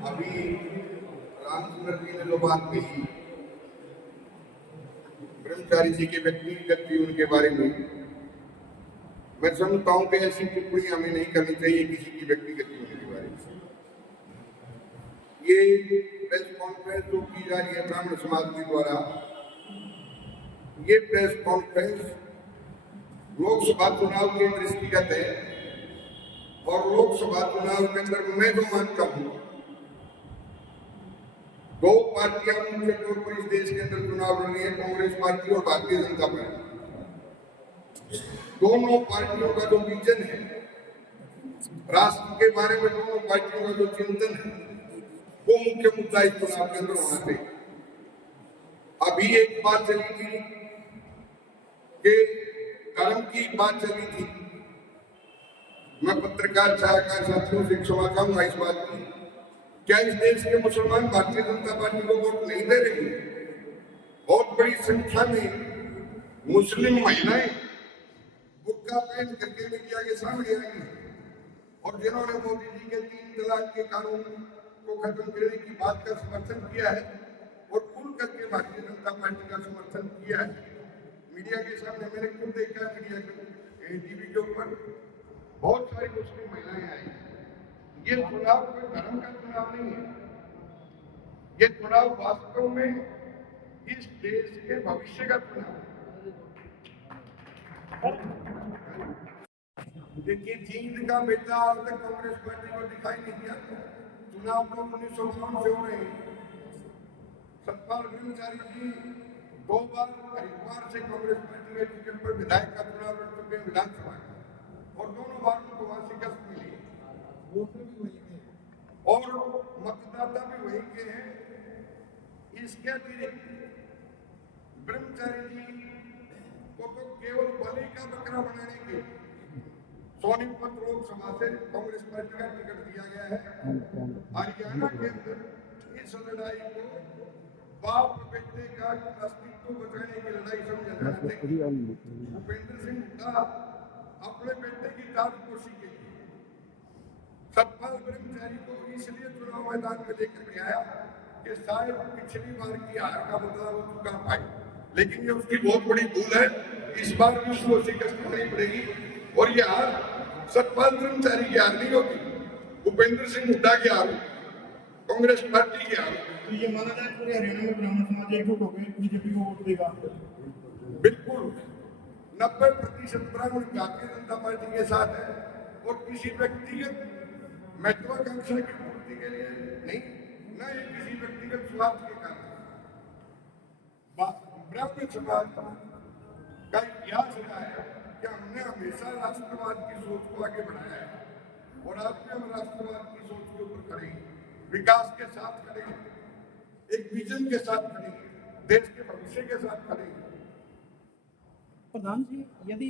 अभी रामचंद्र जी ने जो बात कही ब्रह्मचारी जी के व्यक्तिगत जीवन के बारे में, मैं समझता हूं कि ऐसी टिप्पणी हमें नहीं करनी चाहिए किसी की व्यक्तिगत जीवन के बारे में। ये प्रेस कॉन्फ्रेंस जो की जा रही है ब्राह्मण समाज के द्वारा, ये प्रेस कॉन्फ्रेंस लोकसभा चुनाव के दृष्टिगत है और लोकसभा चुनाव के अंदर मैं जो मानता हूं, दो पार्टियां मुख्य तौर पर इस देश के अंदर चुनाव लड़ रही है, कांग्रेस पार्टी और भारतीय जनता पार्टी। दोनों पार्टियों का जो विजन है, राष्ट्र के बारे में दोनों पार्टियों का जो चिंतन है, वो मुख्य मुद्दा इस चुनाव के अंदर होना चाहिए। अभी एक बात चली थी कि धर्म की बात चली थी। मैं पत्रकार सलाहकार साथियों से क्षमा चाहूंगा इस बात की, क्या इस देश के मुसलमान भारतीय जनता पार्टी को वोट नहीं दे रही है? बहुत बड़ी संख्या में मुस्लिम महिलाएं बुर्का पहन करके मीडिया के सामने आई है और जिन्होंने मोदी जी के 3 तलाक के कानून को खत्म करने की बात का समर्थन किया है और खुल करके भारतीय जनता पार्टी का समर्थन किया है। मीडिया के सामने मैंने खुद देखा, मीडिया के टीवी के ऊपर बहुत सारी मुस्लिम महिलाएं आई। ये चुनाव कोई धर्म का चुनाव नहीं है, ये चुनाव वास्तव में इस देश के भविष्य का चुनाव है। देखिए, जीत का बेटा आज तक कांग्रेस पार्टी को दिखाई नहीं दिया। चुनाव तो 1952 से हो रहे हैं। सतपाल ब्रह्मचारी जी 2 बार हरिद्वार से कांग्रेस पार्टी के टिकट पर विधायक का चुनाव लड़ चुके हैं विधानसभा का, और दोनों बार उनको वहां शिकस्त मिली और मतदाता भी वही के हैं। इसके अतिरिक्त ब्रह्मचारी जी को तो केवल बलि का बकरा बनाने के सोनीपत लोकसभा से कांग्रेस पार्टी का टिकट दिया गया है। हरियाणा के अंदर इस लड़ाई को बाप बेटे का अस्तित्व बचाने की लड़ाई समझा जाता है। भूपेंद्र सिंह हुड्डा अपने बेटे की ताजपोशी के लिए सतपाल ब्रह्मचारी को इसलिए चुनाव मैदान में लेकर के आया कि शायद पिछली बार की हार का बदला वो चुका पाए, लेकिन ये उसकी बहुत बड़ी भूल है। इस बार भी उसको शिकस्त करनी पड़ेगी और ये हार सतपाल ब्रह्मचारी की हार नहीं होगी, भूपेंद्र सिंह हुड्डा की हार, कांग्रेस पार्टी की हार। तो ये माना जाए पूरे हरियाणा में ब्राह्मण समाज एकजुट होकर बीजेपी को वोट देगा? बिल्कुल 90% ब्राह्मण भारतीय जनता पार्टी के साथ है और किसी व्यक्तिगत महत्वाकांक्षा की पूर्ति के लिए नहीं, न ही किसी व्यक्तिगत स्वार्थ के कारण। ब्राह्मण समाज का इतिहास रहा है कि हमने हमेशा राष्ट्रवाद की सोच को आगे बढ़ाया है और आज भी हम राष्ट्रवाद की सोच के ऊपर खड़े हैं, विकास के साथ खड़े हैं, एक विजन के साथ खड़े हैं, देश के भविष्य के साथ खड़े हैं। प्रधान जी, यदि